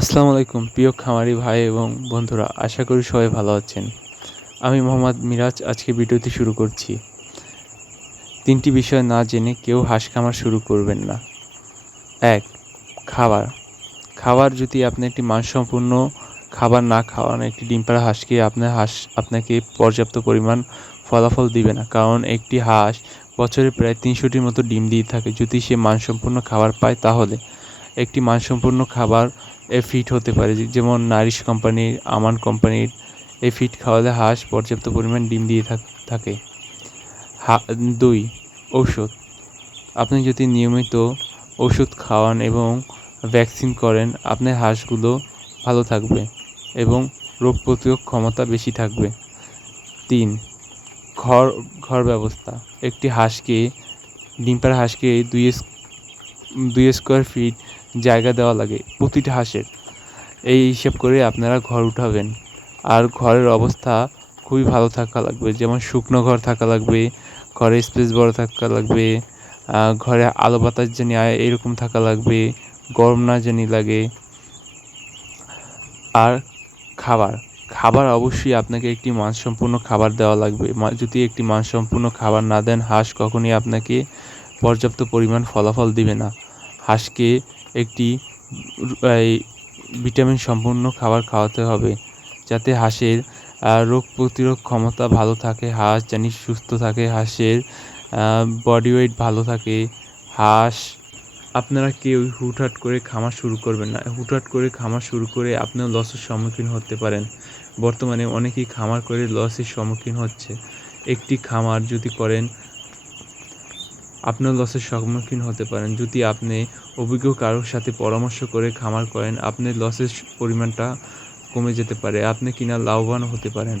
আসসালামু আলাইকুম, প্রিয় খামারি ভাই এবং বন্ধুরা, আশা করি সবাই ভালো আছেন। আমি মোহাম্মদ মিরাজ, আজকে ভিডিওটি শুরু করছি। তিনটি বিষয় না জেনে কেউ হাঁস খামার শুরু করবেন না। এক, খাবার। খাবার যদি আপনি একটি মানসম্পন্ন খাবার না খাওয়ান, একটি ডিম পাড়া হাঁসকে আপনার হাঁস আপনাকে পর্যাপ্ত পরিমাণ ফলাফল দিবে না। কারণ একটি হাঁস বছরে প্রায় তিনশোটির মতো ডিম দিয়ে থাকে। যদি সে মানসম্পন্ন খাবার পায়, তাহলে একটি মানসম্পন্ন খাবার এ ফিট হতে পারে। যেমন নারিশ কোম্পানির আমান কোম্পানির এই ফিট খাওয়ালে হাঁস পর্যাপ্ত পরিমাণ ডিম দিয়ে থাকে হা- দুই, ঔষধ। আপনি যদি নিয়মিত ওষুধ খাওয়ান এবং ভ্যাকসিন করেন, আপনার হাঁসগুলো ভালো থাকবে এবং রোগ প্রতিরোধ ক্ষমতা বেশি থাকবে। তিন, ঘর ঘর ব্যবস্থা। একটি হাঁসকে ডিম হাঁসকে দুই দুই স্কোয়ার ফিট জায়গা দেওয়া লাগে, প্রতিটা হাঁসের। এই হিসেব করে আপনারা ঘর উঠাবেন। আর ঘরের অবস্থা খুবই ভালো থাকা লাগবে, যেমন শুকনো ঘর থাকা লাগবে ঘরের স্পেস বড় থাকা লাগবে ঘরে আলো বাতাস জানি এরকম থাকা লাগবে, গরম না জানি লাগে। আর খাবার খাবার অবশ্যই আপনাকে একটি মানসম্পন্ন খাবার দেওয়া লাগবে। যদি একটি মানসম্পন্ন খাবার না দেন, হাঁস কখনই আপনাকে পর্যাপ্ত পরিমাণ ফলাফল দিবে না। হাঁসকে একটি এই ভিটামিন সম্পূর্ণ খাবার খাওয়াতে হবে, যাতে হাঁসের রোগ প্রতিরোধ ক্ষমতা ভালো থাকে, হাঁস জানি সুস্থ থাকে, হাঁসের বডি ওয়েট ভালো থাকে, হাঁস, আপনারা কেউ হুটহাট করে খামার শুরু করবেন না। হুটহাট করে খামার শুরু করে আপনিও লসের সম্মুখীন হতে পারেন। বর্তমানে অনেকেই খামার করে লসের সম্মুখীন হচ্ছে। একটি খামার যদি করেন আপনিও লসের সম্মুখীন হতে পারেন। যদি আপনি অভিজ্ঞ কারোর সাথে পরামর্শ করে খামার করেন, আপনার লসের পরিমাণটা কমে যেতে পারে। আপনি কিনা লাভবান হতে পারেন।